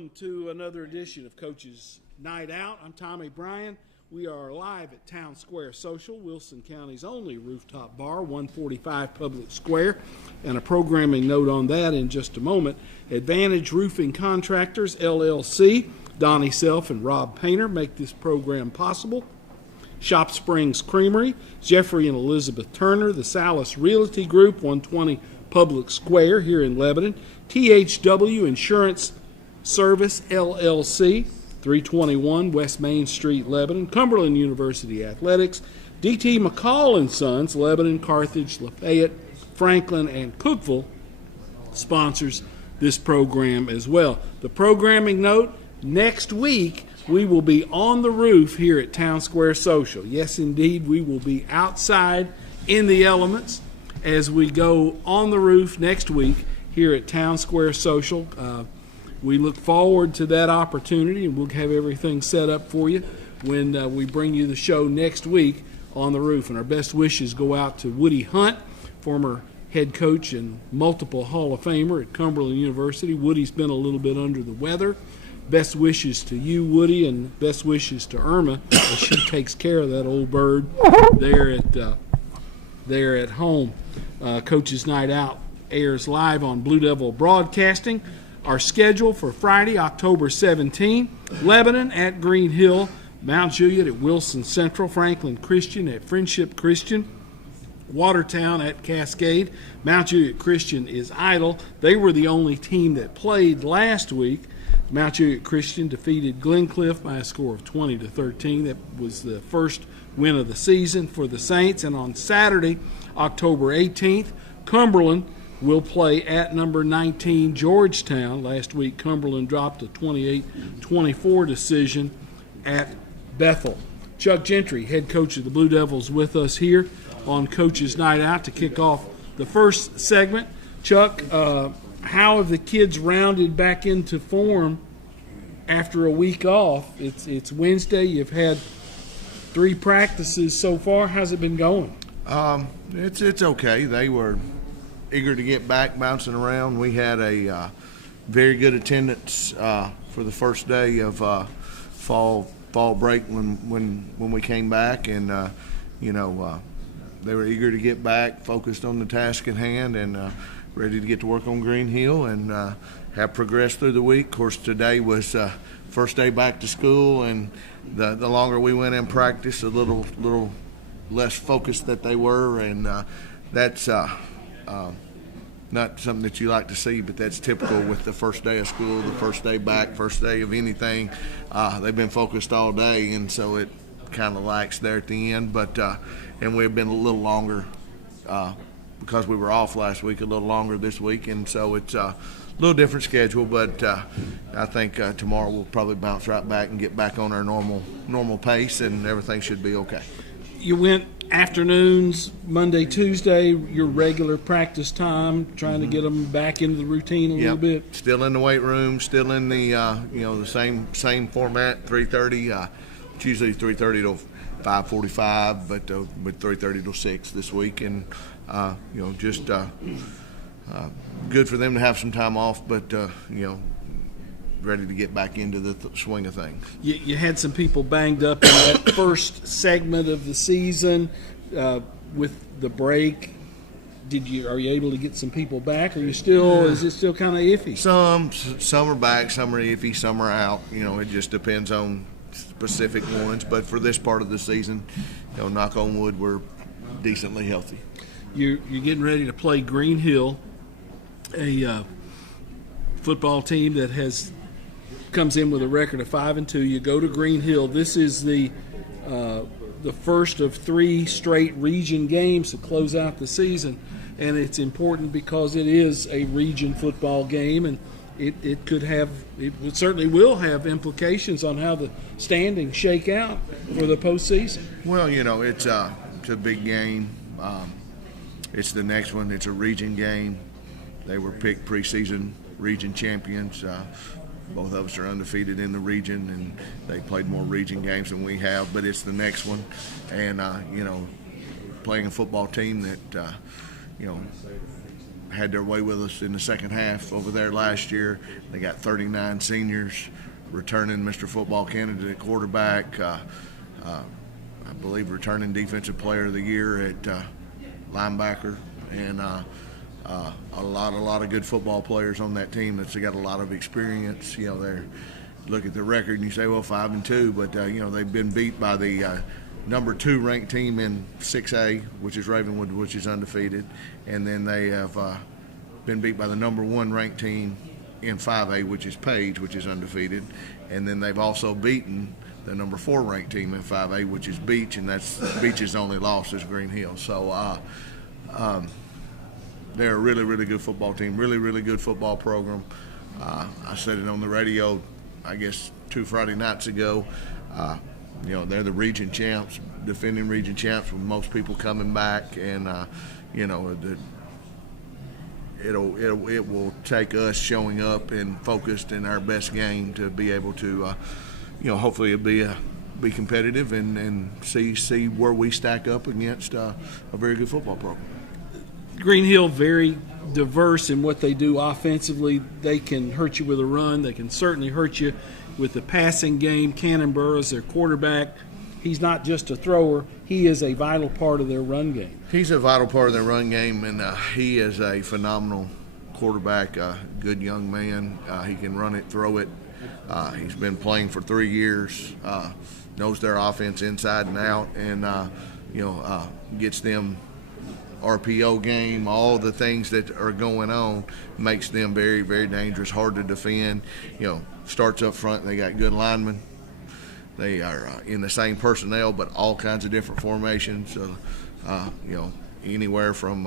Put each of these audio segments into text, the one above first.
welcome to another edition of Coach's Night Out. I'm Tommy Bryan. We are live at Town Square Social, Wilson County's only rooftop bar, 145 Public Square. And a programming note on that in just a moment. Advantage Roofing Contractors, LLC, Donnie Self and Rob Painter make this program possible. Shop Springs Creamery, Jeffrey and Elizabeth Turner, the Salas Realty Group, 120 Public Square here in Lebanon. THW Insurance Service, LLC, 321 West Main Street, Lebanon. Cumberland University Athletics, D.T. McCall & Sons, Lebanon, Carthage, Lafayette, Franklin, and Cookeville sponsors this program as well. The programming note, next week we will be on the roof here at Town Square Social. Yes, indeed, we will be outside in the elements as we go on the roof next week here at Town Square Social. We look forward to that opportunity, and we'll have everything set up for you when we bring you the show next week on the roof. And our best wishes go out to Woody Hunt, former head coach and multiple Hall of Famer at Cumberland University. Woody's been a little bit under the weather. Best wishes to you, Woody, and best wishes to Irma as she takes care of that old bird there at home. Coach's Night Out airs live on Blue Devil Broadcasting. Our schedule for Friday, October 17, Lebanon at Green Hill, Mount Juliet at Wilson Central, Franklin Christian at Friendship Christian, Watertown at Cascade. Mount Juliet Christian is idle. They were the only team that played last week. Mount Juliet Christian defeated Glencliff by a score of 20-13. That was the first win of the season for the Saints. And on Saturday, October 18th, Cumberland will play at number 19 Georgetown. Last week, Cumberland dropped a 28-24 decision at Bethel. Chuck Gentry, head coach of the Blue Devils, with us here on Coach's Night Out to kick off the first segment. Chuck, how have the kids rounded back into form after a week off? It's Wednesday. You've had 3 practices so far. How's it been going? It's okay. They were eager to get back, bouncing around. We had a very good attendance for the first day of fall break when we came back, and they were eager to get back, focused on the task at hand, and ready to get to work on Green Hill, and have progressed through the week. Of course, today was first day back to school, and the longer we went in practice, a little less focused that they were, and that's not something that you like to see, but that's typical with the first day of school, the first day back, first day of anything. They've been focused all day, and so it kind of lacks there at the end. But and we've been a little longer because we were off last week, a little longer this week, and so it's a little different schedule. But I think tomorrow we'll probably bounce right back and get back on our normal pace, and everything should be okay. You went afternoons, Monday, Tuesday, your regular practice time, trying to get them back into the routine a little bit. Still in the weight room, still in the the same format. 3:30. It's usually 3:30 to 5:45, but 3:30 to 6 this week, and just good for them to have some time off, but ready to get back into the swing of things. You had some people banged up in that first segment of the season with the break. Are you able to get some people back? Are you still? Is it still kind of iffy? Some are back, some are iffy, some are out. It just depends on specific ones. But for this part of the season, knock on wood, we're decently healthy. You're getting ready to play Green Hill, a football team that comes in with a record of 5-2. You go to Green Hill. This is the first of 3 straight region games to close out the season, and it's important because it is a region football game, and it certainly will have implications on how the standings shake out for the postseason. Well, it's a big game. It's the next one. It's a region game. They were picked preseason region champions. Both of us are undefeated in the region, and they played more region games than we have, but it's the next one. And, playing a football team that, had their way with us in the second half over there last year. They got 39 seniors, returning Mr. Football candidate quarterback, I believe returning Defensive Player of the Year at linebacker, and a lot of good football players on that team that's got a lot of experience. You know, they look at the record and you say, well, 5-2, but you know, they've been beat by the number 2 ranked team in 6A, which is Ravenwood, which is undefeated, and then they have been beat by the number 1 ranked team in 5A, which is Page, which is undefeated, and then they've also beaten the number 4 ranked team in 5A, which is Beach, and that's Beach's only loss is Green Hill. So they're a really, really good football team, really, really good football program. I said it on the radio, I guess 2 Friday nights ago. You know, they're the region champs, defending region champs, with most people coming back, and you know, it will take us showing up and focused in our best game to be able to, you know, hopefully it'll be competitive and see where we stack up against a very good football program. Green Hill, very diverse in what they do offensively. They can hurt you with a run. They can certainly hurt you with the passing game. Cannon Burris, their quarterback, he's not just a thrower. He is a vital part of their run game. He's a vital part of their run game, and he is a phenomenal quarterback, good young man. He can run it, throw it. He's been playing for 3 years, knows their offense inside and out, and you know, gets them RPO game, all the things that are going on makes them very, very dangerous, hard to defend. You know, starts up front, they got good linemen. They are in the same personnel, but all kinds of different formations. You know, anywhere from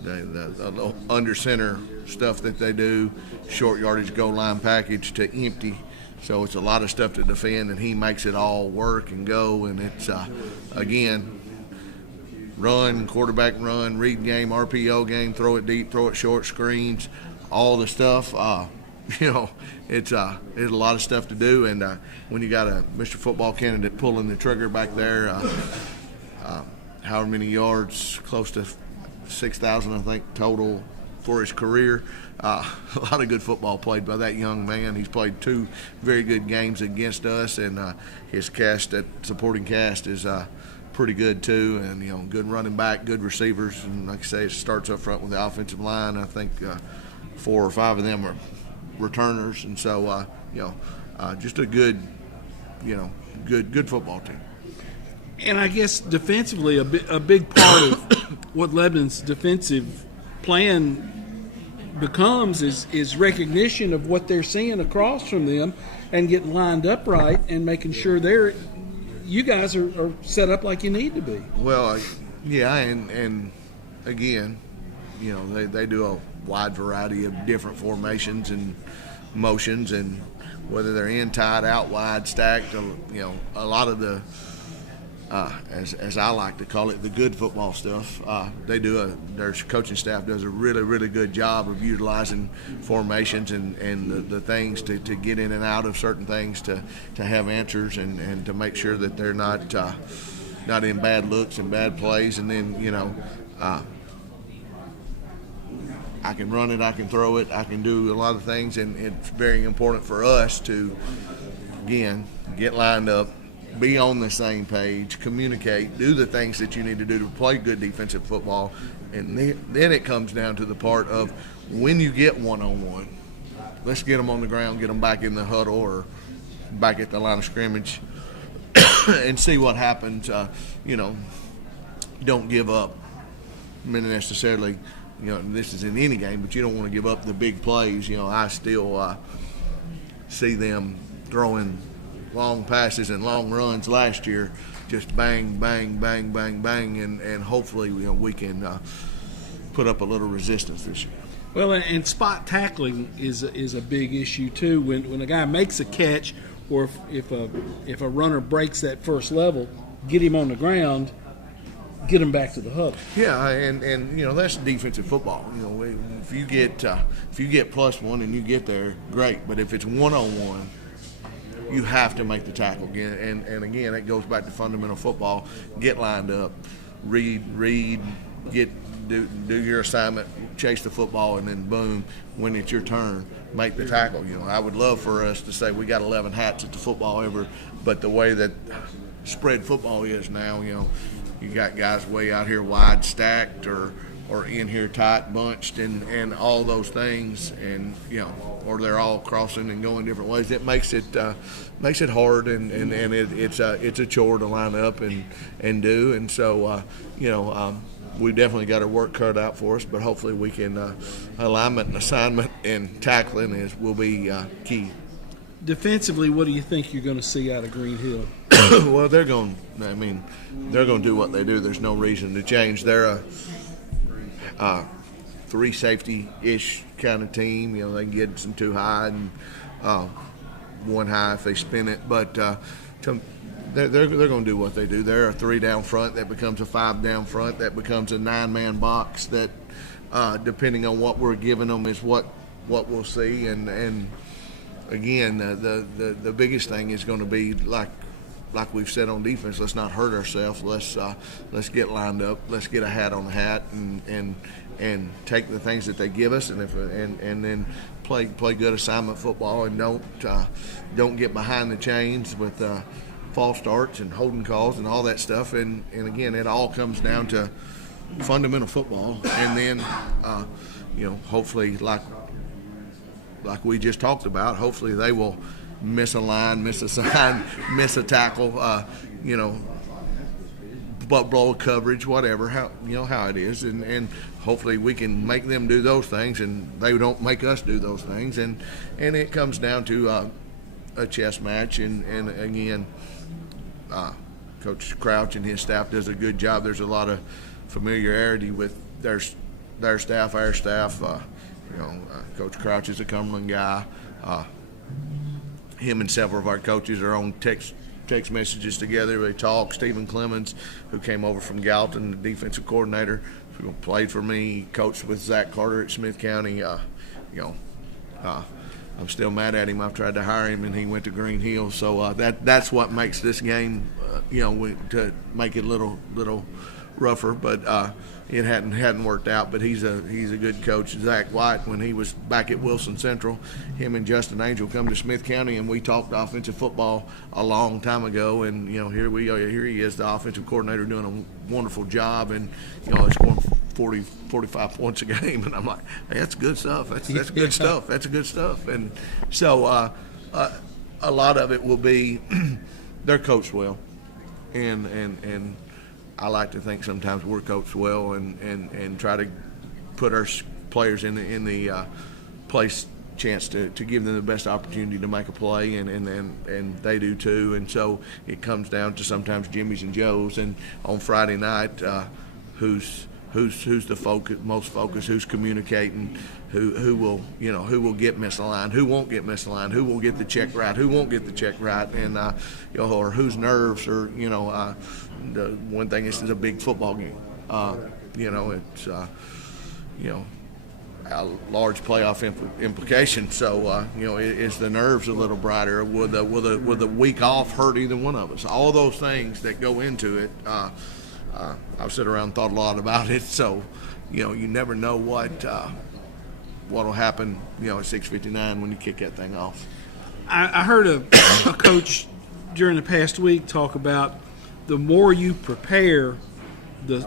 the under center stuff that they do, short yardage goal line package, to empty. So it's a lot of stuff to defend, and he makes it all work and go. And it's, again, run, quarterback run, read game, RPO game, throw it deep, throw it short, screens, all the stuff. You know, it's a lot of stuff to do, and when you got a Mr. Football candidate pulling the trigger back there, however many yards, close to 6,000, I think, total for his career. A lot of good football played by that young man. He's played 2 very good games against us, and his cast, that supporting cast, is pretty good too. And, you know, good running back, good receivers, and like I say, it starts up front with the offensive line. I think 4 or 5 of them are returners, and so you know, just a good, you know, good football team. And I guess defensively, a big part of what Lebanon's defensive plan becomes is recognition of what they're seeing across from them and getting lined up right and making sure you guys are set up like you need to be. Well, yeah, and again, you know, they do a wide variety of different formations and motions, and whether they're in tight, out wide, stacked, you know, a lot of the as I like to call it, the good football stuff. Their coaching staff does a really, really good job of utilizing formations and the things to get in and out of certain things to have answers and to make sure that they're not in bad looks and bad plays. And then, you know, I can run it, I can throw it, I can do a lot of things, and it's very important for us to, again, get lined up, be on the same page, communicate, do the things that you need to do to play good defensive football. And then it comes down to the part of when you get one-on-one, let's get them on the ground, get them back in the huddle or back at the line of scrimmage and see what happens. You know, don't give up necessarily. You know, this is in any game, but you don't want to give up the big plays. You know, I still see them throwing long passes and long runs last year, just bang, bang, bang, bang, bang, and hopefully, you know, we can put up a little resistance this year. Well, and spot tackling is a big issue too. When a guy makes a catch, or if a runner breaks that first level, get him on the ground, get him back to the huddle. Yeah, and you know, that's defensive football. You know, if you get +1 and you get there, great. But if it's one-on-one, you have to make the tackle again. And again, it goes back to fundamental football. Get lined up, read, get do your assignment, chase the football, and then boom, when it's your turn, make the tackle. I would love for us to say we got 11 hats at the football but the way that spread football is now, you got guys way out here wide stacked or in here tight bunched and all those things, and or they're all crossing and going different ways. It makes it hard, and it's a chore to line up and do, and so we definitely got our work cut out for us, but hopefully we can alignment and assignment and tackling will be key. Defensively, what do you think you're going to see out of Green Hill? Well, they're going to do what they do. There's no reason to change. They're a 3 safety-ish kind of team. They can get some 2 high and 1 high if they spin it. But they're going to do what they do. They're a 3 down front that becomes a 5 down front that becomes a 9-man box that, depending on what we're giving them, is what we'll see. And again, the biggest thing is going to be like we've said on defense. Let's not hurt ourselves. Let's get lined up. Let's get a hat on the hat and take the things that they give us and then play good assignment football and don't get behind the chains with false starts and holding calls and all that stuff. And again, it all comes down to fundamental football. And then hopefully like we just talked about, hopefully they will miss a line, miss a sign, miss a tackle, but blow coverage, whatever, how it is, and hopefully we can make them do those things, and they don't make us do those things, and it comes down to a chess match, and again, Coach Crouch and his staff does a good job. There's a lot of familiarity with their staff, our staff. Coach Crouch is a Cumberland guy. Him and several of our coaches are on text messages together. They talk. Stephen Clemens, who came over from Gallatin, the defensive coordinator, who played for me, coached with Zach Carter at Smith County. I'm still mad at him. I've tried to hire him, and he went to Green Hill. So that's what makes this game, to make it a little rougher. But it hadn't worked out. But he's a good coach. Zach White, when he was back at Wilson Central, him and Justin Angel come to Smith County, and we talked offensive football a long time ago. And here we are. Here he is, the offensive coordinator, doing a wonderful job, and scoring 40, 45 points a game. And I'm like, hey, that's good stuff. That's good stuff. That's good stuff. And so a lot of it will be they're coached well, and I like to think sometimes we're coached well and try to put our players in the place chance to give them the best opportunity to make a play, and they do too. And so it comes down to sometimes Jimmy's and Joe's, and on Friday night, who's the most focused, who's communicating, who will get misaligned, who won't get misaligned, who will get the check right, who won't get the check right, and or whose nerves are the one thing. This is a big football game. It's a large playoff implication. So is the nerves a little brighter? Will the week off hurt either one of us? All those things that go into it. I've sat around and thought a lot about it. So you never know what'll happen. At 6:59 when you kick that thing off. I heard a coach during the past week talk about the more you prepare, the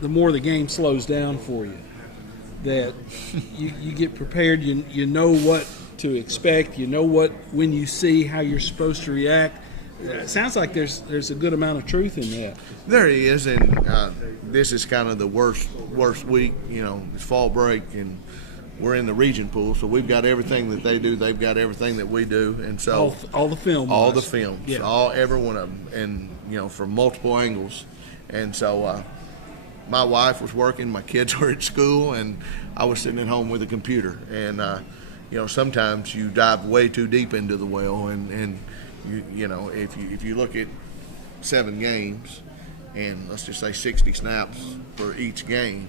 more the game slows down for you. That you get prepared, you know what to expect, when you see how you're supposed to react. It sounds like there's a good amount of truth in that. There is, and this is kind of the worst week. It's fall break, and we're in the region pool, so we've got everything that they do. They've got everything that we do, and so all the film, the films, yeah. Every one of them, and from multiple angles. And so my wife was working, my kids were at school, and I was sitting at home with a computer. And sometimes you dive way too deep into the well, and if you look at 7 games, and let's just say 60 snaps for each game,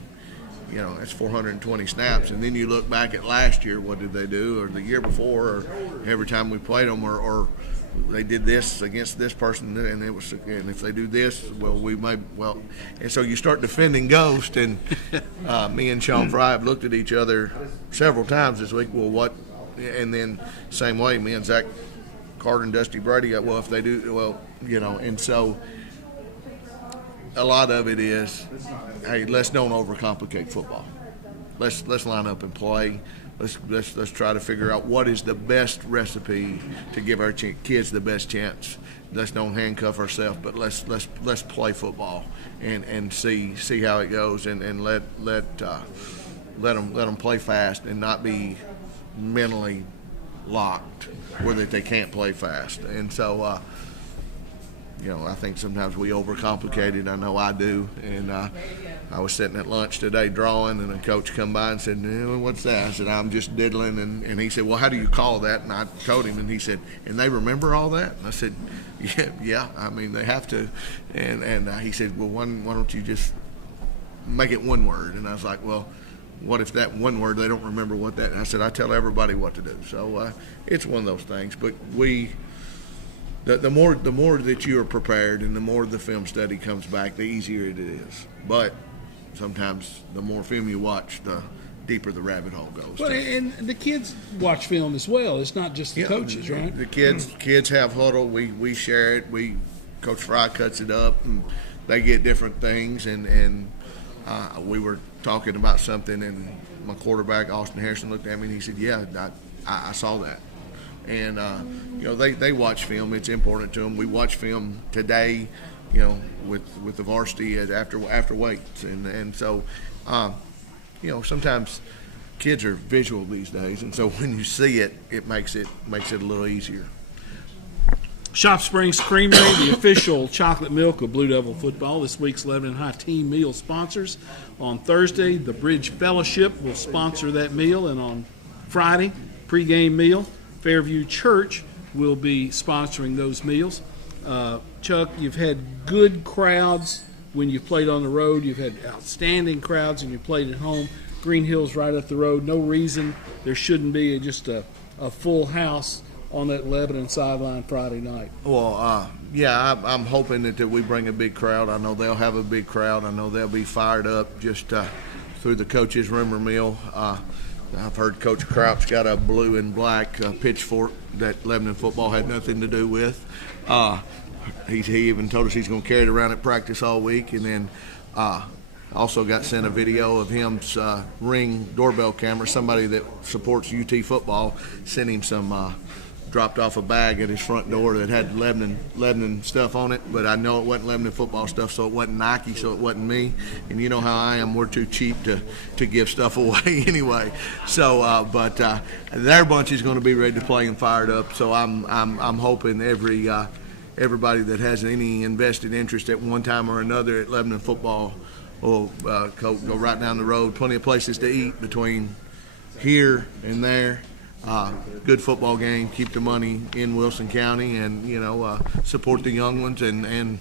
That's 420 snaps. And then you look back at last year, what did they do, or the year before, or every time we played them, or they did this against this person, and if they do this, and so you start defending ghost. And me and Sean Fry have looked at each other several times this week. Well, what? And then same way, me and Zach Carter and Dusty Brady. Well, if they do, and so. A lot of it is, hey, let's don't overcomplicate football. Let's line up and play. Let's try to figure out what is the best recipe to give our kids the best chance. Let's don't handcuff ourselves, but let's play football and see how it goes, and let them play fast and not be mentally locked where that they can't play fast. And so. I think sometimes we overcomplicate it. I know I do. And I was sitting at lunch today drawing, and a coach come by and said, "What's that?" I said, "I'm just diddling." And he said, "Well, how do you call that?" And I told him, and he said, "And they remember all that?" And I said, "Yeah. I mean, they have to." And he said, "Well, why don't you just make it one word?" And I was like, "Well, what if that one word they don't remember what that?" And I said, "I tell everybody what to do." So it's one of those things. But The more that you are prepared and the more the film study comes back, the easier it is. But sometimes the more film you watch, the deeper the rabbit hole goes. Well, and the kids watch film as well. It's not just the coaches, right? The kids have huddle. We share it. Coach Fry cuts it up, and they get different things. And we were talking about something, and my quarterback Austin Harrison looked at me and he said, "Yeah, I saw that." And they watch film. It's important to them. We watch film today, with the varsity after weights, and so sometimes kids are visual these days, and so when you see it, it makes it a little easier. Shop Springs Creamery, the official chocolate milk of Blue Devil football. This week's Lebanon High team meal sponsors. On Thursday, the Bridge Fellowship will sponsor that meal, and on Friday, pregame meal. Fairview Church will be sponsoring those meals. Chuck, you've had good crowds when you've played on the road. You've had outstanding crowds when you played at home. Green Hill's right up the road. No reason there shouldn't be just a full house on that Lebanon sideline Friday night. Well, I'm hoping that we bring a big crowd. I know they'll have a big crowd. I know they'll be fired up just through the coaches' rumor mill. I've heard Coach Crouch got a blue and black pitchfork that Lebanon football had nothing to do with. He even told us he's going to carry it around at practice all week. And then also got sent a video of him's Ring doorbell camera. Somebody that supports UT football sent him some dropped off a bag at his front door that had Lebanon stuff on it, but I know it wasn't Lebanon football stuff, so it wasn't Nike, so it wasn't me. And you know how I am; we're too cheap to give stuff away anyway. So, but their bunch is going to be ready to play and fired up. So I'm hoping everybody that has any invested interest at one time or another at Lebanon football will go right down the road. Plenty of places to eat between here and there. Good football game. Keep the money in Wilson County, and support the young ones, and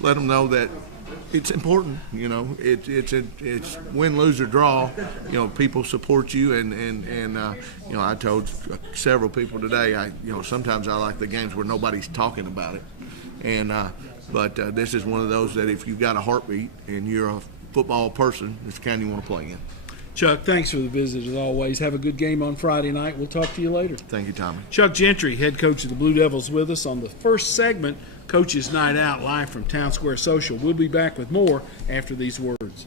let them know that it's important. It's win, lose, or draw. People support you, and I told several people today. Sometimes I like the games where nobody's talking about it, and but this is one of those that if you've got a heartbeat and you're a football person, it's the kind you want to play in. Chuck, thanks for the visit as always. Have a good game on Friday night. We'll talk to you later. Thank you, Tommy. Chuck Gentry, head coach of the Blue Devils, with us on the first segment, Coach's Night Out, live from Town Square Social. We'll be back with more after these words.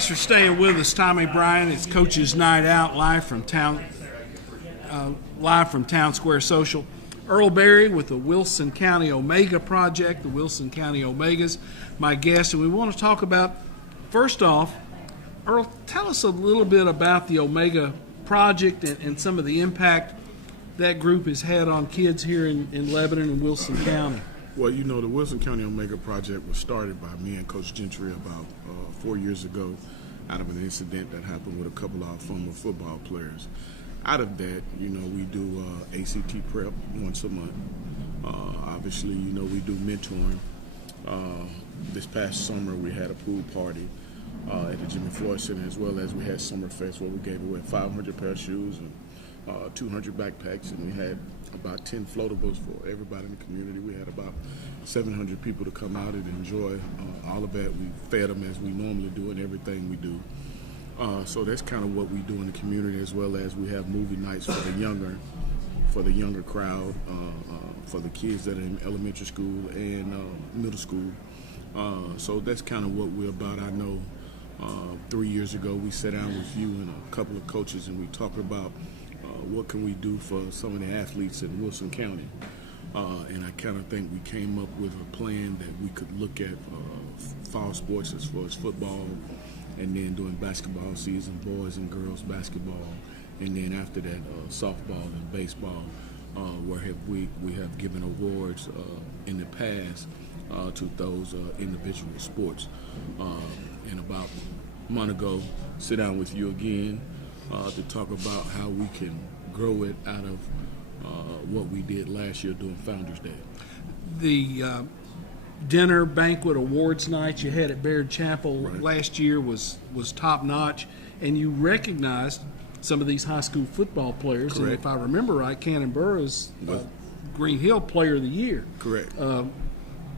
Thanks for staying with us, Tommy Bryan. It's Coach's Night Out, live from Town Square Social. Earl Berry with the Wilson County Omega Project, the Wilson County Omegas, my guest. And we want to talk about, first off, Earl, tell us a little bit about the Omega Project and some of the impact that group has had on kids here in Lebanon and Wilson County. Well, you know, the Wilson County Omega Project was started by me and Coach Gentry about 4 years ago out of an incident that happened with a couple of our former football players. Out of that, you know, we do ACT prep once a month. Obviously, you know, we do mentoring. This past summer, we had a pool party at the Jimmy Floyd Center, as well as we had Summerfest, where we gave away 500 pair of shoes and 200 backpacks, and we had about 10 floatables for everybody in the community. We had about 700 people to come out and enjoy all of that. We fed them as we normally do in everything we do. So that's kind of what we do in the community, as well as we have movie nights for the younger crowd, for the kids that are in elementary school and middle school. So that's kind of what we're about. I know 3 years ago we sat down with you and a couple of coaches, and we talked about what can we do for some of the athletes in Wilson County. And I kind of think we came up with a plan that we could look at fall sports as far as football, and then during basketball season, boys and girls basketball, and then after that, softball and baseball, where we have given awards in the past to those individual sports. And about a month ago, sit down with you again to talk about how we can grow it out of what we did last year during Founders Day. The dinner, banquet, awards night you had at Baird Chapel last year was top notch, and you recognized some of these high school football players. Correct. And if I remember right, Cannon Burroughs, Green Hill Player of the Year. Correct.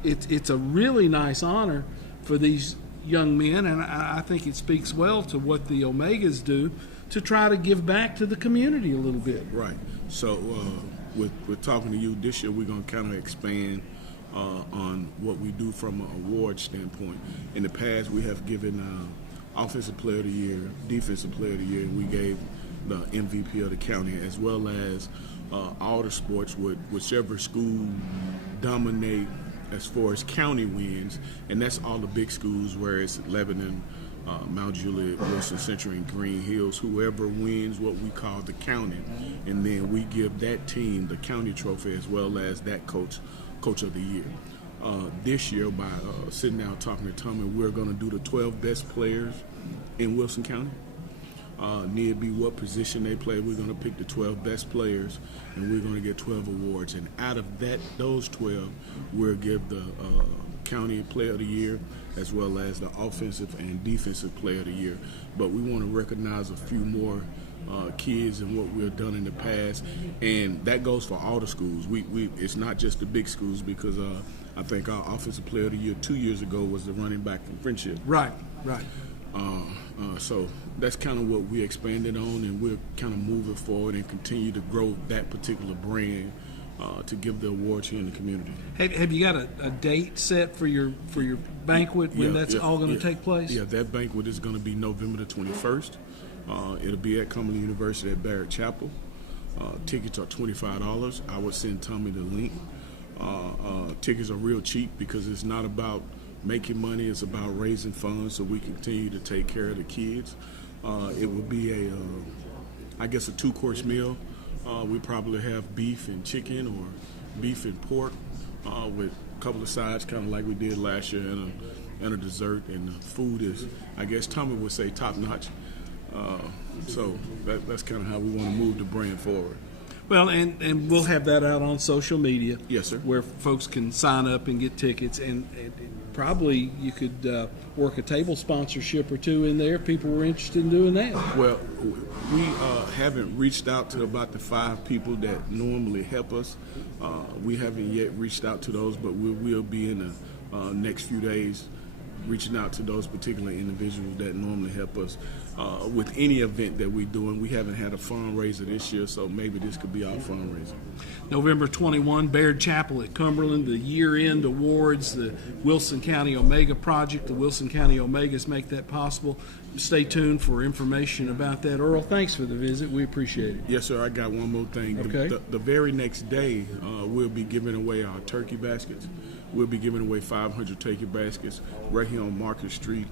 It's a really nice honor for these young men, and I think it speaks well to what the Omegas do to try to give back to the community a little bit. Right. So with talking to you this year, we're going to kind of expand on what we do from an award standpoint. In the past, we have given Offensive Player of the Year, Defensive Player of the Year, and we gave the MVP of the county, as well as all the sports with whichever school dominate as far as county wins, and that's all the big schools, where it's Lebanon, Mount Juliet, Wilson Central, and Green Hills. Whoever wins what we call the county, and then we give that team the county trophy, as well as that coach of the year. This year, by sitting down talking to Tommy, we're going to do the 12 best players in Wilson County. Need be what position they play. We're going to pick the 12 best players, and we're going to get 12 awards. And out of those 12, we'll give the County Player of the Year, as well as the Offensive and Defensive Player of the Year. But we want to recognize a few more kids and what we've done in the past, and that goes for all the schools. It's not just the big schools, because I think our Offensive Player of the Year 2 years ago was the running back from Friendship. Right. So that's kind of what we expanded on, and we're kind of moving forward and continue to grow that particular brand to give the awards here in the community. Have you got a date set for your banquet when that's all going to take place? Yeah, that banquet is going to be November the 21st. It'll be at Cumberland University at Baird Chapel. Tickets are $25. I would send Tommy the link. Tickets are real cheap because it's not about making money, it's about raising funds so we continue to take care of the kids. It will be a 2-course meal. We probably have beef and chicken or beef and pork with a couple of sides, kind of like we did last year, and a dessert. And the food is, I guess Tommy would say, top notch. So that's kind of how we want to move the brand forward. Well, and we'll have that out on social media. Yes, sir. Where folks can sign up and get tickets, and probably you could work a table sponsorship or two in there if people were interested in doing that. Well, we haven't reached out to about the 5 people that normally help us. We haven't yet reached out to those, but we will be in the next few days reaching out to those particular individuals that normally help us. with any event that we do, and we haven't had a fundraiser this year, so maybe this could be our fundraiser. November 21, Baird Chapel at Cumberland, the year-end awards, the Wilson County Omega Project. The Wilson County Omegas make that possible. Stay tuned for information about that. Earl, thanks for the visit. We appreciate it. Yes, sir. I got one more thing. Okay. The very next day, we'll be giving away our turkey baskets. We'll be giving away 500 turkey baskets right here on Market Street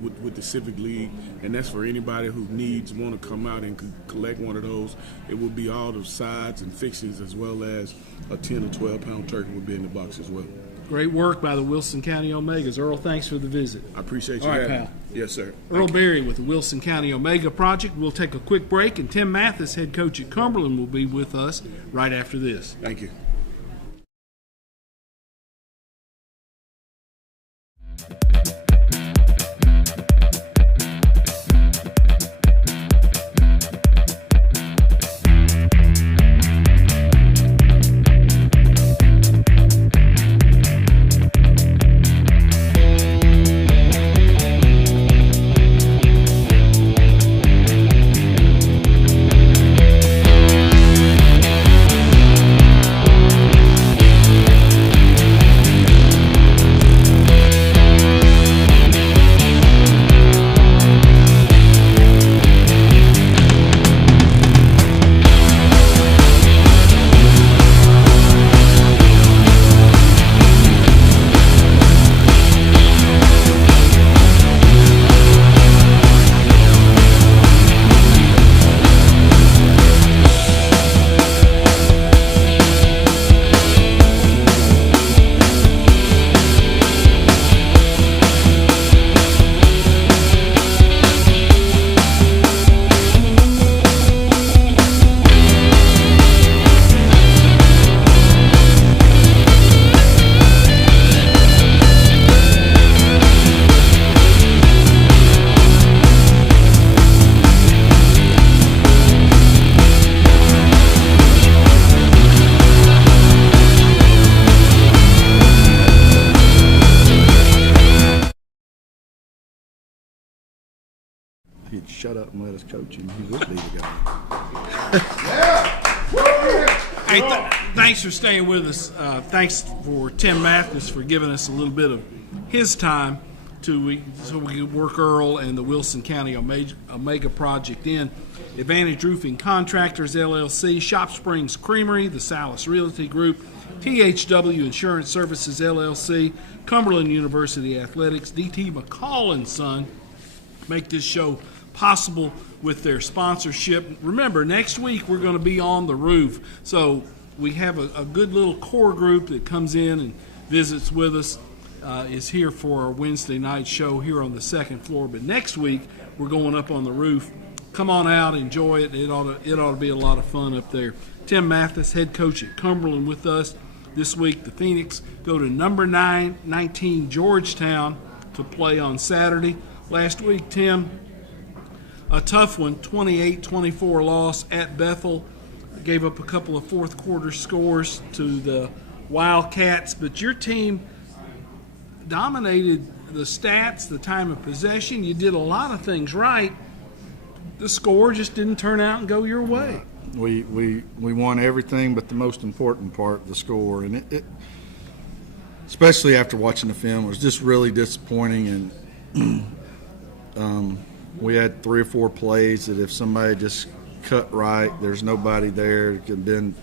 with the Civic League, and that's for anybody who want to come out and collect one of those. It will be all the sides and fixings, as well as a 10 or 12-pound turkey will be in the box as well. Great work by the Wilson County Omegas. Earl, thanks for the visit. I appreciate you All right, having pal. me. Yes, sir. Earl Berry with the Wilson County Omega Project. We'll take a quick break, and Tim Mathis, head coach at Cumberland, will be with us right after this. Thank you. He'd shut up and let us coach him, he would be the guy. Hey, thanks for staying with us. Thanks for Tim Mathis for giving us a little bit of his time so we could work Earl and the Wilson County Omega Project in. Advantage Roofing Contractors, LLC, Shop Springs Creamery, the Salas Realty Group, THW Insurance Services, LLC, Cumberland University Athletics, DT McCall and Son make this show possible with their sponsorship. Remember, next week we're going to be on the roof. So we have a good little core group that comes in and visits with us, is here for our Wednesday night show here on the second floor. But next week we're going up on the roof. Come on out, enjoy it. It ought to be a lot of fun up there. Tim Mathis, head coach at Cumberland, with us this week. The Phoenix go to number 19 Georgetown to play on Saturday. Last week, Tim, a tough one, 28-24 loss at Bethel. Gave up a couple of fourth quarter scores to the Wildcats, but your team dominated the stats, the time of possession. You did a lot of things right. The score just didn't turn out and go your way. We won everything but the most important part, the score, and it especially after watching the film, it was just really disappointing. And we had 3 or 4 plays that if somebody just cut right, there's nobody there. It could have been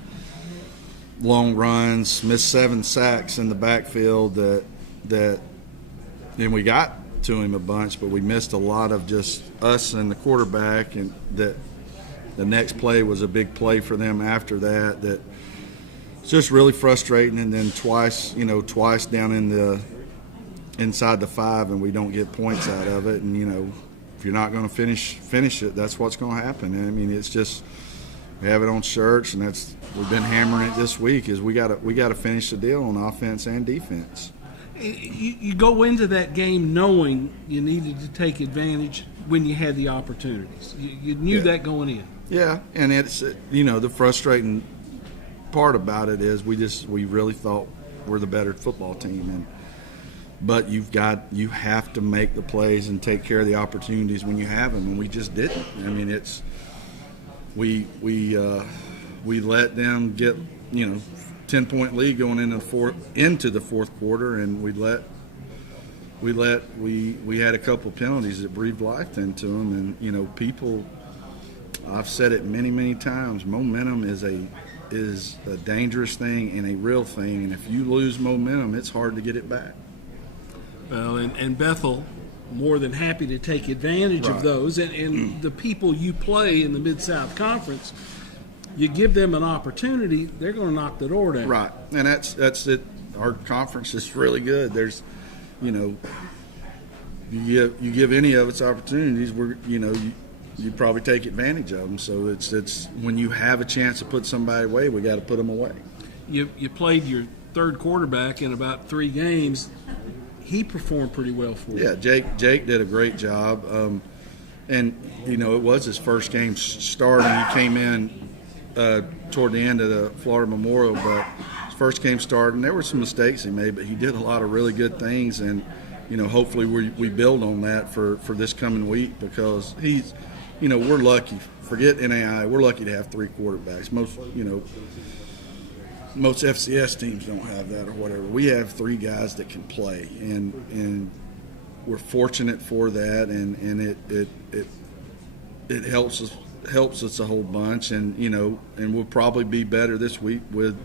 long runs, missed 7 sacks in the backfield that and we got to him a bunch, but we missed a lot of just us and the quarterback, and that the next play was a big play for them after that it's just really frustrating. And then twice down in the inside the 5 and we don't get points out of it. And if you're not going to finish it, that's what's going to happen. And I mean, it's just, we have it on shirts, and we've been hammering it this week, is we got to finish the deal on offense and defense. You go into that game knowing you needed to take advantage when you had the opportunities. You knew that going in. Yeah, and it's the frustrating part about it is we really thought we're the better football team, but you have to make the plays and take care of the opportunities when you have them, and we just didn't. I mean, it's we let them get 10-point lead going into the fourth quarter, and we had a couple penalties that breathed life into them, and people. I've said it many times. Momentum is a dangerous thing and a real thing, and if you lose momentum, it's hard to get it back. Well, and Bethel, more than happy to take advantage of those. And the people you play in the Mid-South Conference, you give them an opportunity, they're going to knock the door down. Right, and that's it. Our conference is really good. There's, you give any of its opportunities, you probably take advantage of them. So it's when you have a chance to put somebody away, we got to put them away. You played your third quarterback in about 3 games. He performed pretty well for you. Yeah, Jake did a great job, and it was his first game starting. He came in toward the end of the Florida Memorial, but his first game started, and there were some mistakes he made, but he did a lot of really good things, and hopefully we build on that for this coming week, because he's. We're lucky. Forget NAI. We're lucky to have 3 quarterbacks. Most FCS teams don't have that or whatever. We have 3 guys that can play, and we're fortunate for that. And it helps us a whole bunch. And and we'll probably be better this week with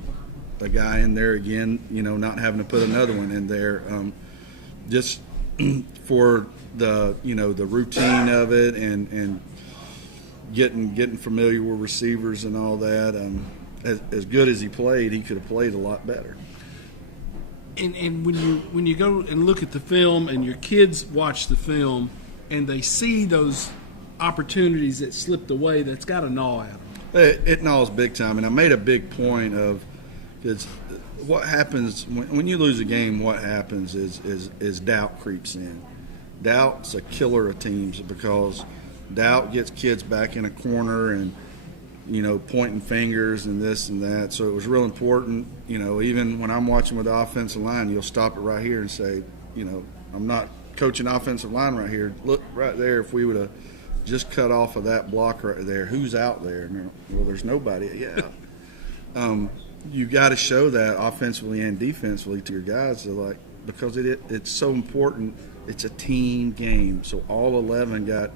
a guy in there again. Not having to put another one in there. Just for the the routine of it and getting familiar with receivers and all that. As good as he played, he could have played a lot better. And when you go and look at the film, and your kids watch the film, and they see those opportunities that slipped away, that's got to gnaw at them. It gnaws big time, and I made a big point of, because what happens when you lose a game, what happens is doubt creeps in. Doubt's a killer of teams, because doubt gets kids back in a corner and pointing fingers and this and that. So it was real important. Even when I'm watching with the offensive line, you'll stop it right here and say, I'm not coaching offensive line right here. Look right there. If we would have just cut off of that block right there, who's out there? Well, there's nobody. Yeah. You got to show that offensively and defensively to your guys, because it's so important. It's a team game, so all 11 got.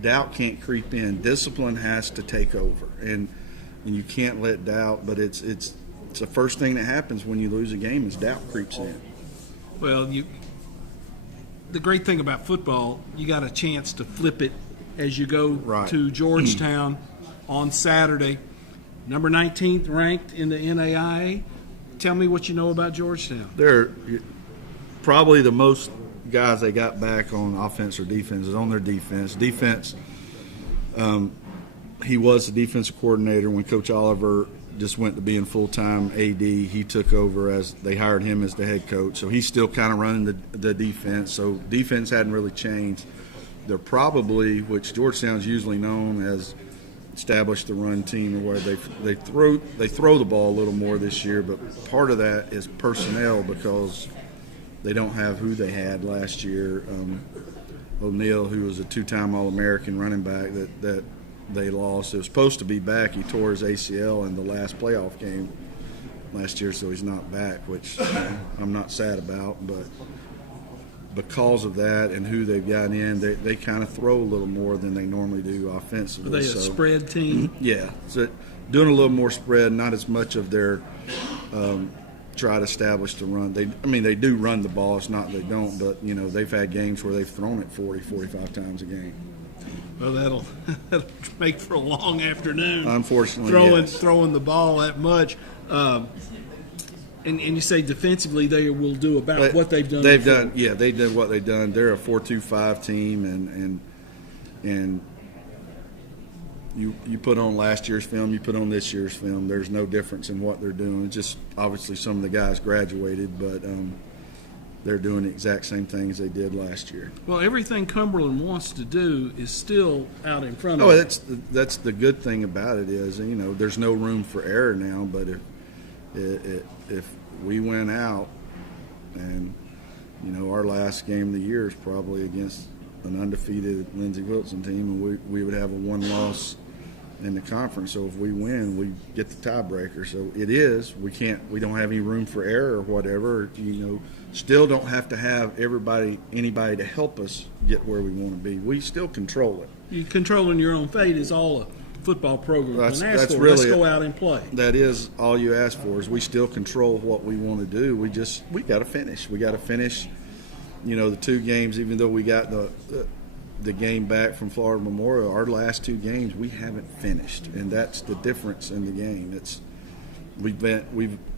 Doubt can't creep in. Discipline has to take over, and you can't let doubt. But it's the first thing that happens when you lose a game is doubt creeps in. Well, the great thing about football, you got a chance to flip it as you go to Georgetown on Saturday. Number 19th ranked in the NAIA. Tell me what you know about Georgetown. They're probably the most guys they got back on offense or defense is on their defense. Defense, he was the defensive coordinator when Coach Oliver just went to being full-time AD. He took over as they hired him as the head coach. So he's still kind of running the defense. So defense hadn't really changed. They're probably, which Georgetown's usually known as, established the run team, or where they throw the ball a little more this year. But part of that is personnel, because they don't have who they had last year. O'Neal, who was a 2-time All-American running back that they lost. It was supposed to be back. He tore his ACL in the last playoff game last year, so he's not back, which I'm not sad about. But because of that and who they've gotten in, they kind of throw a little more than they normally do offensively. Are they a spread team? Yeah. So doing a little more spread, not as much of their try to establish the run. They do run the ball. It's not they don't, but they've had games where they've thrown it 40, 45 times a game. Well, that'll make for a long afternoon. Unfortunately, throwing the ball that much. And you say defensively they will do about what they've done. They did what they've done. They're a 4-2-5 team, and you put on last year's film, you put on this year's film. There's no difference in what they're doing. It's just obviously some of the guys graduated, but they're doing the exact same things they did last year. Well, everything Cumberland wants to do is still out in front of them. That's the good thing about it is, there's no room for error now. But if we went out and our last game of the year is probably against an undefeated Lindsey Wilson team, and we would have a one loss in the conference. So if we win, we get the tiebreaker. So we don't have any room for error or whatever. Still don't have to have anybody to help us get where we want to be. We still control it. You controlling your own fate is all a football program can ask that's for. really Let's go out and play. That is all you ask for, is we still control what we want to do. We got to finish. We got to finish. The two games, even though we got the game back from Florida Memorial, our last two games we haven't finished, and that's the difference in the game. We've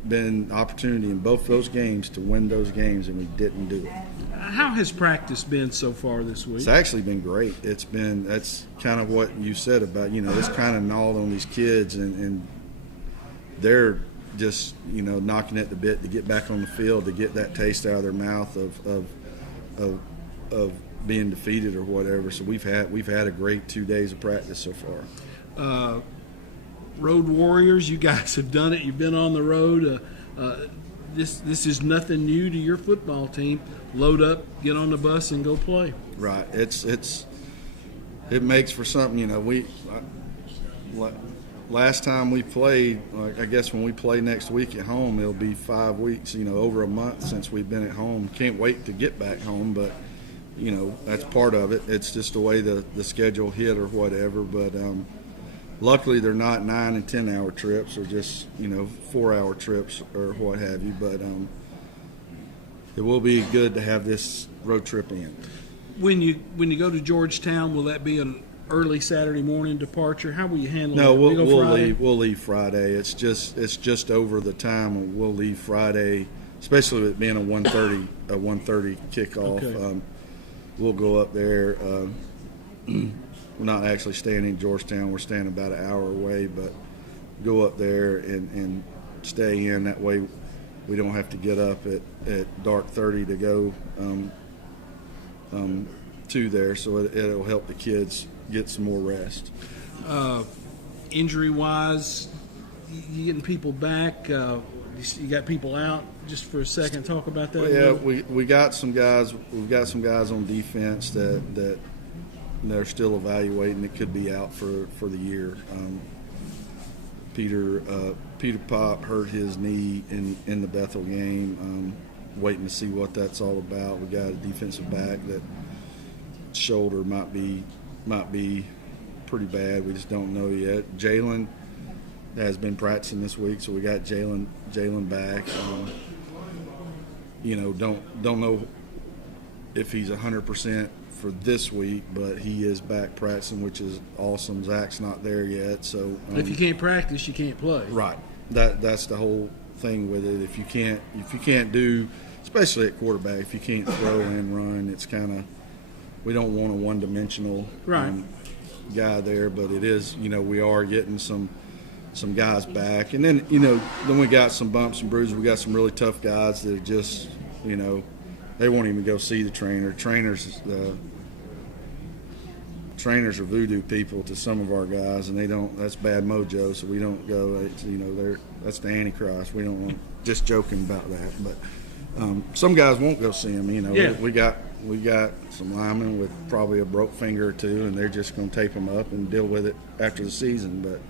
been opportunity in both those games to win those games, and we didn't do it. How has practice been so far this week? It's actually been great. That's kind of what you said about, it's kind of gnawed on these kids, and they're just, knocking at the bit to get back on the field, to get that taste out of their mouth of being defeated or whatever. So we've had a great 2 days of practice so far. Road Warriors, you guys have done it. You've been on the road. This is nothing new to your football team. Load up, get on the bus, and go play. Right. It makes for something. Last time we played, I guess when we play next week at home, it'll be 5 weeks. Over a month since we've been at home. Can't wait to get back home, but that's part of it. It's just the way the schedule hit or whatever. But luckily, they're not 9 and 10 hour trips, or just 4 hour trips or what have you. But it will be good to have this road trip in. When you go to Georgetown, will that be an early Saturday morning departure? How will you handle No, that? we'll leave Friday. It's just over the time. We'll leave Friday, especially with it being a 1:30 kickoff. Okay. We'll go up there. We're not actually staying in Georgetown. We're staying about an hour away, but go up there and stay in. That way we don't have to get up at dark 30 to go to there. So it'll help the kids get some more rest. Injury-wise, you getting people back? You got people out? Just for a second, talk about that. Yeah, we got some guys. We've got some guys on defense that they're still evaluating. It could be out for the year. Peter Pop hurt his knee in the Bethel game. Waiting to see what that's all about. We got a defensive back that shoulder might be pretty bad. We just don't know yet. Jalen has been practicing this week, so we got Jalen back. Don't know if he's 100% for this week, but he is back practicing, which is awesome. Zach's not there yet, so if you can't practice, you can't play. Right. That's the whole thing with it. If you can't do, especially at quarterback, if you can't throw and run, it's kind of, we don't want a one-dimensional guy there. But it is, we are getting some guys back, and then then we got some bumps and bruises. We got some really tough guys that are just, they won't even go see the trainer. Trainers are voodoo people to some of our guys, and they don't. That's bad mojo, so we don't go. That's the Antichrist. We don't want. Just joking about that, but some guys won't go see him. Yeah. We got some linemen with probably a broke finger or two, and they're just going to tape them up and deal with it after the season. But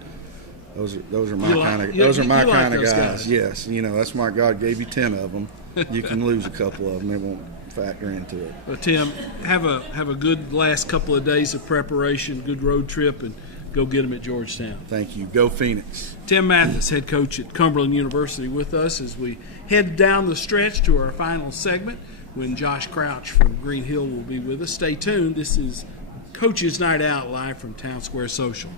those are my kind of guys. Yes, that's why God gave you 10 of them. You can lose a couple of them; they won't factor into it. Well, Tim, have a good last couple of days of preparation, good road trip, and go get them at Georgetown. Thank you. Go Phoenix. Tim Mathis, head coach at Cumberland University, with us as we head down the stretch to our final segment, when Josh Crouch from Green Hill will be with us. Stay tuned. This is Coach's Night Out, live from Town Square Social.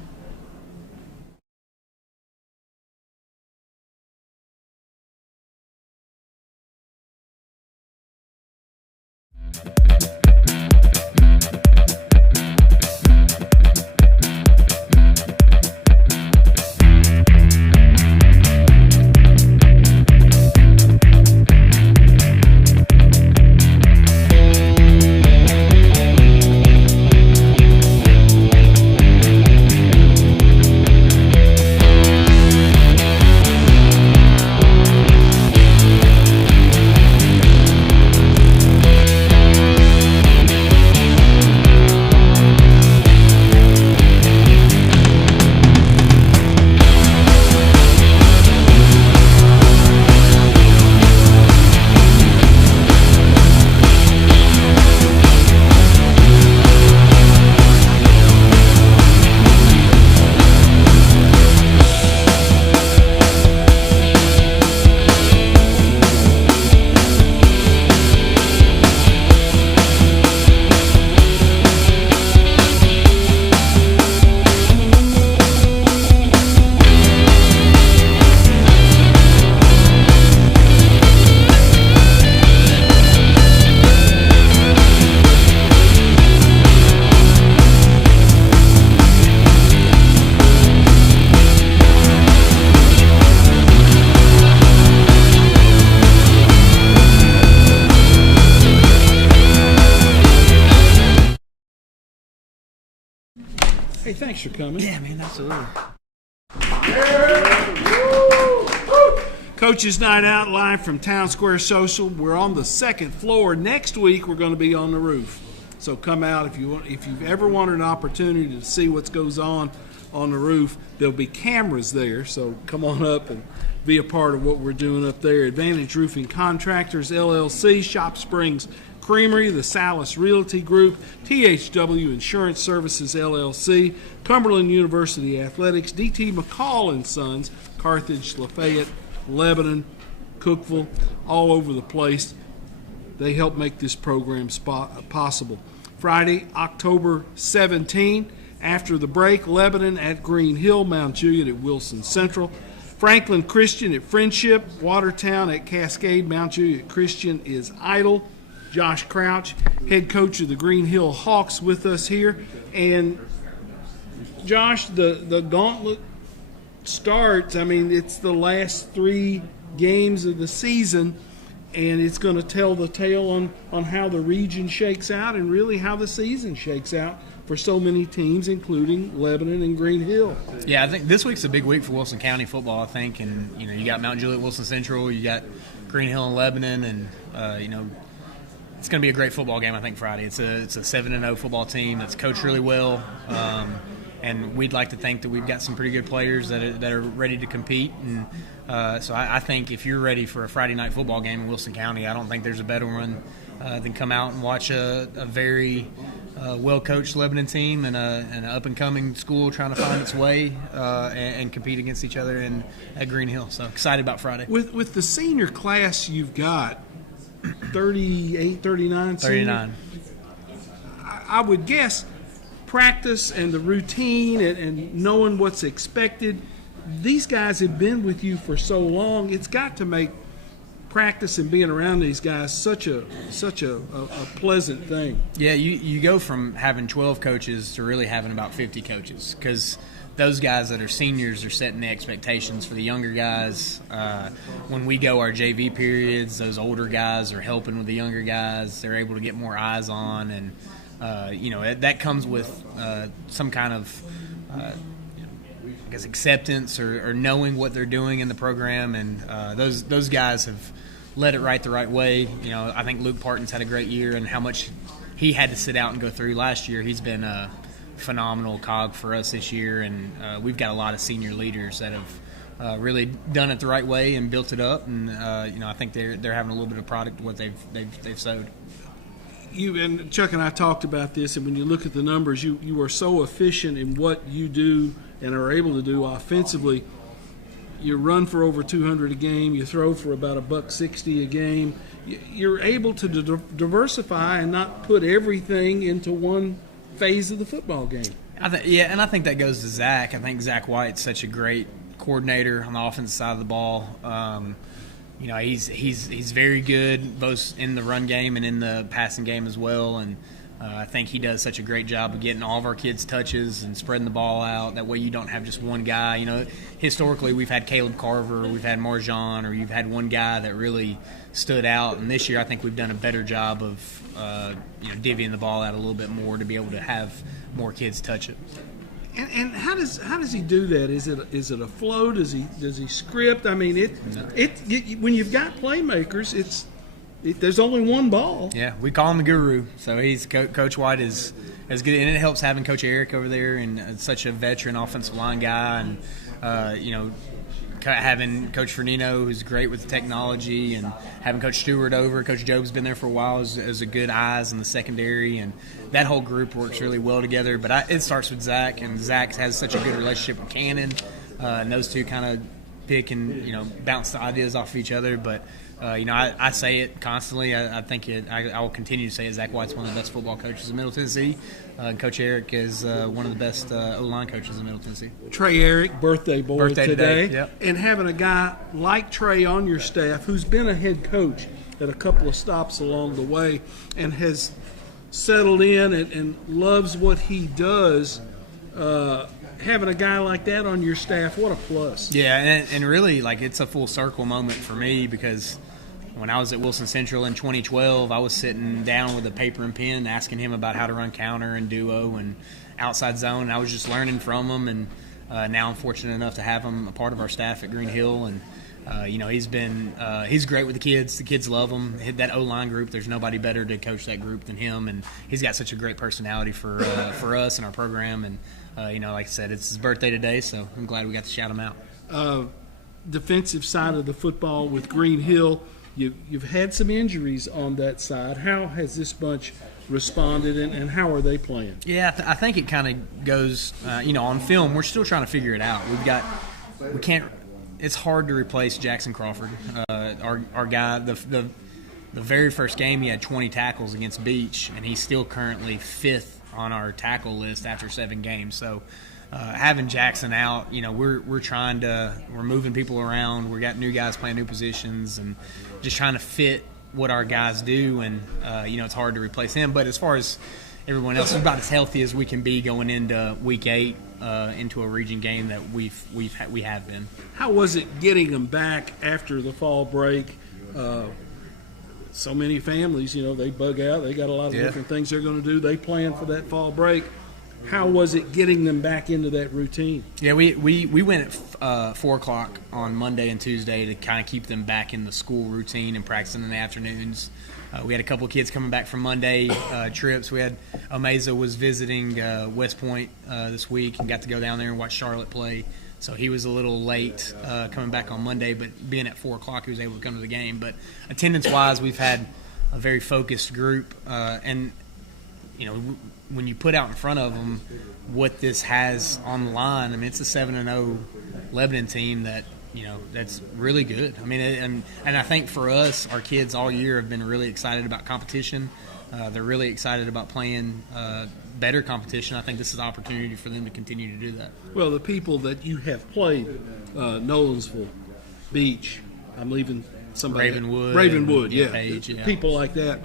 thanks for coming. Yeah, man, absolutely. Coaches Night Out live from Town Square Social. We're on the second floor. Next week we're going to be on the roof. So come out if you've ever wanted an opportunity to see what goes on the roof. There'll be cameras there, so come on up and be a part of what we're doing up there. Advantage Roofing Contractors, LLC, Shop Springs Creamery, the Salas Realty Group, THW Insurance Services, LLC, Cumberland University Athletics, DT McCall and Sons, Carthage, Lafayette, Lebanon, Cookeville, all over the place. They help make this program possible. Friday, October 17, after the break, Lebanon at Green Hill, Mount Juliet at Wilson Central, Franklin Christian at Friendship, Watertown at Cascade, Mount Juliet Christian is Idle. Josh Crouch, head coach of the Green Hill Hawks, with us here. And Josh, the gauntlet starts. I mean, it's the last 3 games of the season, and it's going to tell the tale on how the region shakes out and really how the season shakes out for so many teams, including Lebanon and Green Hill. Yeah, I think this week's a big week for Wilson County football, I think. And, you got Mount Juliet, Wilson Central, you got Green Hill and Lebanon, and, it's going to be a great football game, I think, Friday. It's a 7-0 football team that's coached really well, and we'd like to think that we've got some pretty good players that are ready to compete. And so I think if you're ready for a Friday night football game in Wilson County, I don't think there's a better one than come out and watch a very well-coached Lebanon team and an up-and-coming school trying to find its way and compete against each other at Green Hill. So excited about Friday. With the senior class you've got, 38, 39 39. I would guess practice and the routine and knowing what's expected, these guys have been with you for so long, it's got to make practice and being around these guys such a pleasant thing. Yeah, you go from having 12 coaches to really having about 50 coaches, because those guys that are seniors are setting the expectations for the younger guys. When we go our JV periods, those older guys are helping with the younger guys. They're able to get more eyes on, and that comes with some kind of I guess acceptance or knowing what they're doing in the program, and those guys have led it the right way. I think Luke Parton's had a great year, and how much he had to sit out and go through last year. He's been a phenomenal cog for us this year, and we've got a lot of senior leaders that have really done it the right way and built it up, and I think they're having a little bit of product of what they've sowed. You and Chuck and I talked about this, and when you look at the numbers, you are so efficient in what you do and are able to do offensively. You run for over 200 a game. You throw for about $160 a game. You're able to diversify and not put everything into one phase of the football game. And I think that goes to Zach. I think Zach White's such a great coordinator on the offensive side of the ball. He's very good both in the run game and in the passing game as well, and I think he does such a great job of getting all of our kids touches and spreading the ball out. That way you don't have just one guy. Historically we've had Caleb Carver, we've had Marjan, or you've had one guy that really stood out. And this year I think we've done a better job of divvying the ball out a little bit more to be able to have more kids touch it. And how does he do that? Is it a flow? Does he script? I mean, when you've got playmakers, there's only one ball. Yeah, we call him the guru. So he's Coach White is as good, and it helps having Coach Eric over there, and such a veteran offensive line guy, and having Coach Fernino, who's great with technology, and having Coach Stewart over. Coach Job's been there for a while as a good eyes in the secondary, and that whole group works really well together. But it starts with Zach, and Zach has such a good relationship with Cannon, and those two kind of pick and bounce the ideas off of each other. But I say it constantly. I think I will continue to say it. Zach White's one of the best football coaches in Middle Tennessee. Coach Eric is one of the best O-line coaches in Middle Tennessee. Trey Eric, birthday boy today. Yep. And having a guy like Trey on your staff who's been a head coach at a couple of stops along the way and has settled in and loves what he does, having a guy like that on your staff, what a plus. Yeah, and really, it's a full circle moment for me, because when I was at Wilson Central in 2012, I was sitting down with a paper and pen asking him about how to run counter and duo, outside zone. And I was just learning from him, and now I'm fortunate enough to have him a part of our staff at Green Hill. And he's great with the kids. The kids love him. That O-line group, there's nobody better to coach that group than him, and he's got such a great personality for us and our program. And like I said, it's his birthday today, so I'm glad we got to shout him out. Defensive side of the football with Green Hill, you've had some injuries on that side. How has this bunch responded, and how are they playing? Yeah, I think it kind of goes. On film, we're still trying to figure it out. We can't. It's hard to replace Jackson Crawford, our guy. The very first game, he had 20 tackles against Beach, and he's still currently 5th on our tackle list after 7 games. So having Jackson out, we're moving people around. We got new guys playing new positions, and just trying to fit what our guys do. And it's hard to replace him. But as far as everyone else, is about as healthy as we can be going into Week 8. Into a region game that we have been. How was it getting them back after the fall break? So many families, they bug out. They got a lot of different things they're going to do. They plan for that fall break. How was it getting them back into that routine? Yeah, we went at 4 o'clock on Monday and Tuesday to kind of keep them back in the school routine and practicing in the afternoons. We had a couple of kids coming back from Monday trips. We had Ameza was visiting West Point this week and got to go down there and watch Charlotte play. So he was a little late coming back on Monday, but being at 4 o'clock, he was able to come to the game. But attendance-wise, we've had a very focused group. And when you put out in front of them what this has on the line, I mean, it's a 7-0 Lebanon team that – that's really good. I mean, and I think for us, our kids all year have been really excited about competition. They're really excited about playing better competition. I think this is an opportunity for them to continue to do that. Well, the people that you have played, Nolensville, Beach, I'm leaving somebody. Ravenwood, yeah. Page, yeah. People like that.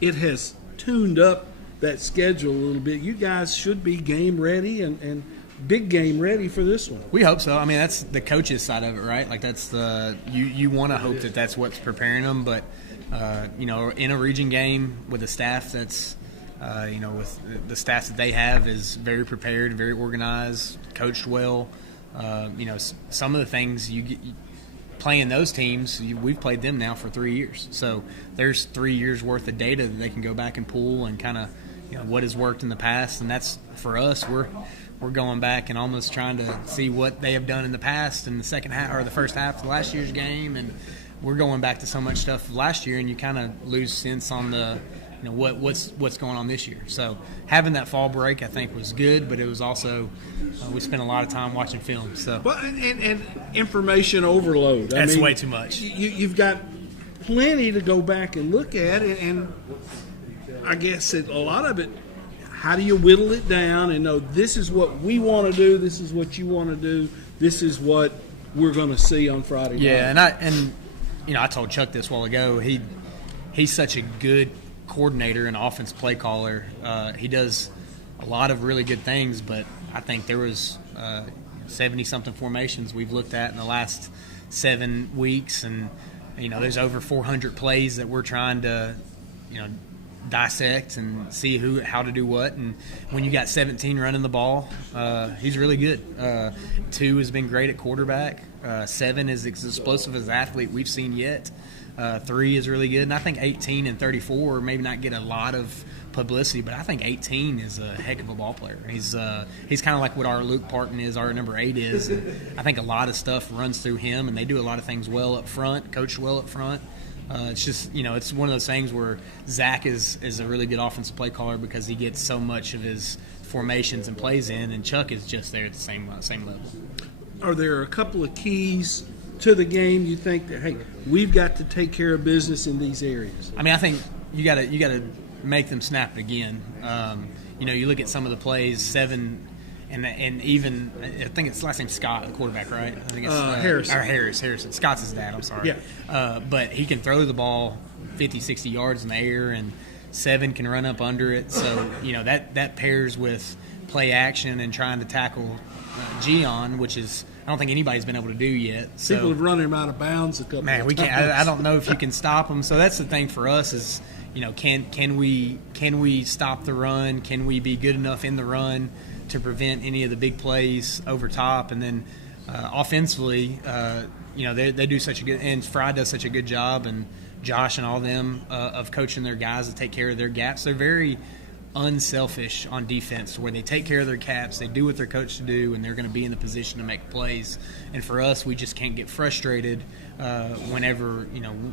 It has tuned up that schedule a little bit. You guys should be game ready and big game ready for this one. We hope so. I mean, that's the coaches' side of it, right? Like that's you want to hope that that's what's preparing them. But in a region game with a staff that's with the staff that they have is very prepared, very organized, coached well. Some of the things playing those teams, we've played them now for 3 years. So there's 3 years worth of data that they can go back and pull and kind of what has worked in the past, and that's for us. We're going back and almost trying to see what they have done in the past in the second half or the first half of last year's game, and we're going back to so much stuff last year, and you kind of lose sense on the what's going on this year. So having that fall break, I think, was good, but it was also we spent a lot of time watching film. So and information overload. That's way too much. You've got plenty to go back and look at, and I guess a lot of it. How do you whittle it down and know this is what we want to do, this is what you want to do, this is what we're going to see on Friday night? Yeah, I told Chuck this a while ago. He's such a good coordinator and offense play caller. He does a lot of really good things, but I think there was 70-something formations we've looked at in the last 7 weeks, and there's over 400 plays that we're trying to dissect and see how to do what. And when you got 17 running the ball, he's really good. 2 has been great at quarterback. 7 is as explosive as an athlete we've seen yet. 3 is really good. And I think 18 and 34 maybe not get a lot of publicity, but I think 18 is a heck of a ball player. He's kind of like what our Luke Parton is, our number 8 is. And I think a lot of stuff runs through him, and they do a lot of things well up front, coached well up front. It's just, it's one of those things where Zach is a really good offensive play caller because he gets so much of his formations and plays in, and Chuck is just there at the same level. Are there a couple of keys to the game you think that, hey, we've got to take care of business in these areas? I mean, I think you got to make them snap it again. You look at some of the plays, 7. And even I think it's last name Scott, the quarterback, right? I think it's Harrison. Scott's his dad. I'm sorry. Yeah. But he can throw the ball 50, 60 yards in the air, and 7 can run up under it. So that pairs with play action and trying to tackle Gion, which is I don't think anybody's been able to do yet. So, people have run him out of bounds a couple. Man, of we times. can't. I don't know if you can stop him. So that's the thing for us is can we stop the run? Can we be good enough in the run to prevent any of the big plays over top? And then offensively, they do such a good, and Fry does such a good job, and Josh and all them of coaching their guys to take care of their gaps. They're very unselfish on defense, where they take care of their caps, they do what they're coached to do, and they're going to be in the position to make plays. And for us, we just can't get frustrated whenever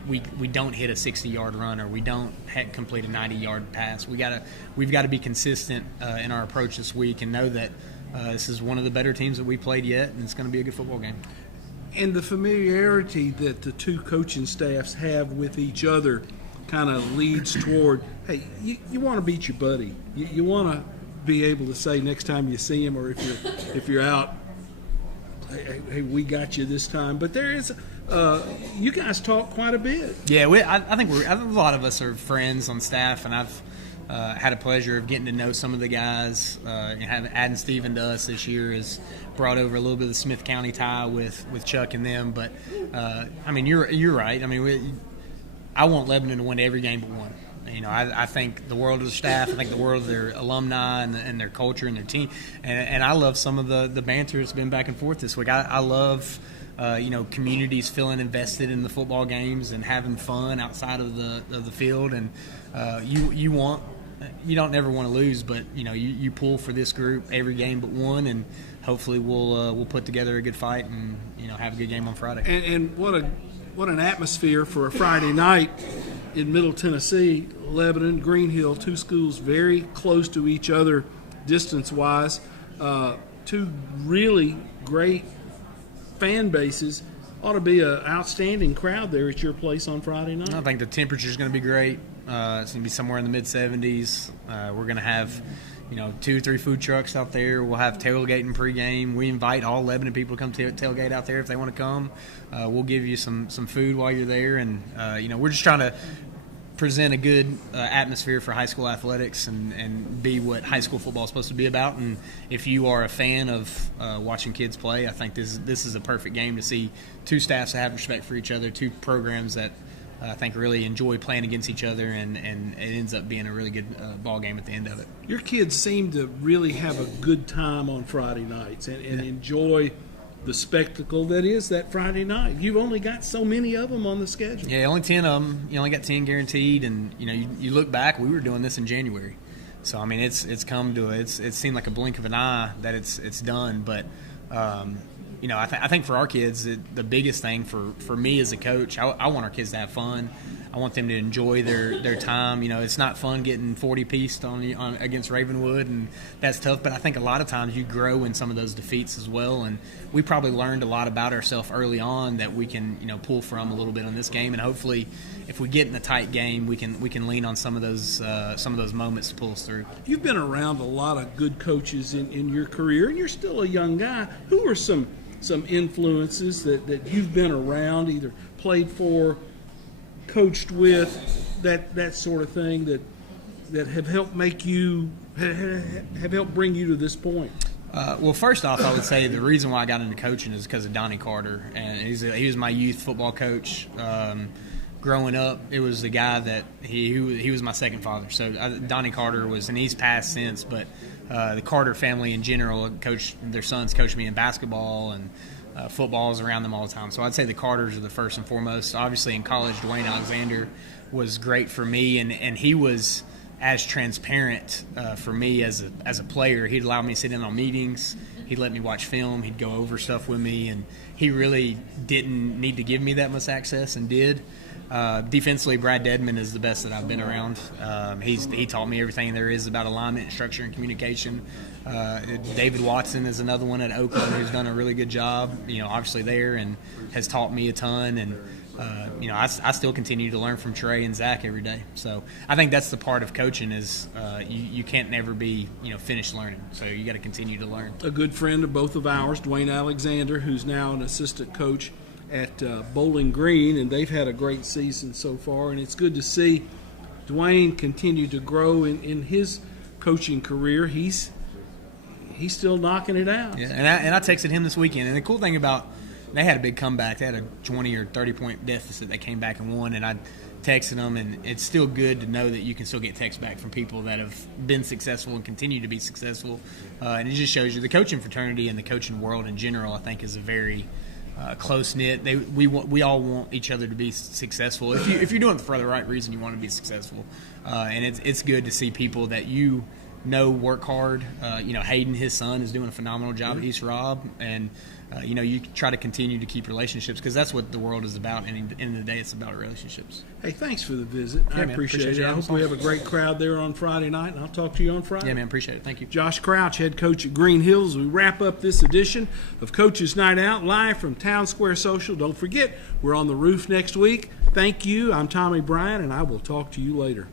we don't hit a 60-yard run or we don't complete a 90-yard pass. We've got to be consistent in our approach this week and know that this is one of the better teams that we played yet, and it's going to be a good football game. And the familiarity that the two coaching staffs have with each other kind of leads toward, hey, you want to beat your buddy. You want to be able to say next time you see him, or if you're out, hey, we got you this time. But there is, you guys talk quite a bit. Yeah, I think a lot of us are friends on staff, and I've had a pleasure of getting to know some of the guys. Adding Steven to us this year has brought over a little bit of the Smith County tie with Chuck and them. But you're right. I want Lebanon to win every game but one. I think the world of the staff. I think the world of their alumni and their culture and their team. And I love some of the banter that's been back and forth this week. I love communities feeling invested in the football games and having fun outside of the field. And you don't never want to lose, but you pull for this group every game but one, and hopefully we'll put together a good fight and have a good game on Friday. And what an atmosphere for a Friday night in Middle Tennessee. Lebanon, Green Hill, two schools very close to each other distance-wise. Two really great fan bases. Ought to be an outstanding crowd there at your place on Friday night. I think the temperature is going to be great. It's going to be somewhere in the mid-70s. We're going to have 2 or 3 food trucks out there. We'll have tailgating pregame. We invite all Lebanon people to come tailgate out there if they want to come. We'll give you some food while you're there, and we're just trying to present a good atmosphere for high school athletics and be what high school football is supposed to be about. And if you are a fan of watching kids play, I think this is a perfect game to see two staffs that have respect for each other, two programs that I think really enjoy playing against each other, and it ends up being a really good ball game at the end of it. Your kids seem to really have a good time on Friday nights and enjoy the spectacle that is that Friday night. You've only got so many of them on the schedule. Yeah, only 10 of them. You only got 10 guaranteed, and you look back, we were doing this in January. So it's come to it seemed like a blink of an eye that it's done, but I think for our kids, the biggest thing for me as a coach, I want our kids to have fun. I want them to enjoy their time. It's not fun getting 40-pieced on against Ravenwood, and that's tough. But I think a lot of times you grow in some of those defeats as well. And we probably learned a lot about ourselves early on that we can pull from a little bit on this game. And hopefully, if we get in a tight game, we can lean on some of those moments to pull us through. You've been around a lot of good coaches in your career, and you're still a young guy. Who are some influences that you've been around, either played for, coached with, that sort of thing that have helped make you have helped bring you to this point? Well, first off, I would say the reason why I got into coaching is because of Donnie Carter, and he was my youth football coach. Growing up, it was the guy that he was my second father. So Donnie Carter was, and he's passed since, but the Carter family in general, their sons coached me in basketball and football is around them all the time. So I'd say the Carters are the first and foremost. Obviously in college, Dwayne Alexander was great for me, and he was as transparent for me as a player. He'd allow me to sit in on meetings. He'd let me watch film. He'd go over stuff with me, and he really didn't need to give me that much access, and did. Defensively, Brad Dedman is the best that I've been around. He taught me everything there is about alignment, structure, and communication. David Watson is another one at Oakland who's done a really good job, obviously there, and has taught me a ton. And I still continue to learn from Trey and Zach every day. So I think that's the part of coaching is you can't never be finished learning. So you got to continue to learn. A good friend of both of ours, Dwayne Alexander, who's now an assistant coach at Bowling Green, and they've had a great season so far. And it's good to see Dwayne continue to grow in his coaching career. He's still knocking it out. Yeah, and I texted him this weekend. And the cool thing about they had a big comeback. They had a 20 or 30 point deficit. They came back and won. And I texting them, and it's still good to know that you can still get texts back from people that have been successful and continue to be successful. And it just shows you the coaching fraternity and the coaching world in general, I think, is a very close-knit. We all want each other to be successful. If you're doing it for the right reason, you want to be successful. And it's good to see people that you know work hard. Hayden, his son, is doing a phenomenal job at East Robb, and you try to continue to keep relationships, because that's what the world is about. And at the end of the day, it's about relationships. Hey, thanks for the visit. I man, appreciate it. I hope we have a great crowd there on Friday night, and I'll talk to you on Friday. Yeah, man, appreciate it. Thank you. Josh Crouch, head coach at Green Hills. We wrap up this edition of Coach's Night Out live from Town Square Social. Don't forget, we're on the roof next week. Thank you. I'm Tommy Bryan, and I will talk to you later.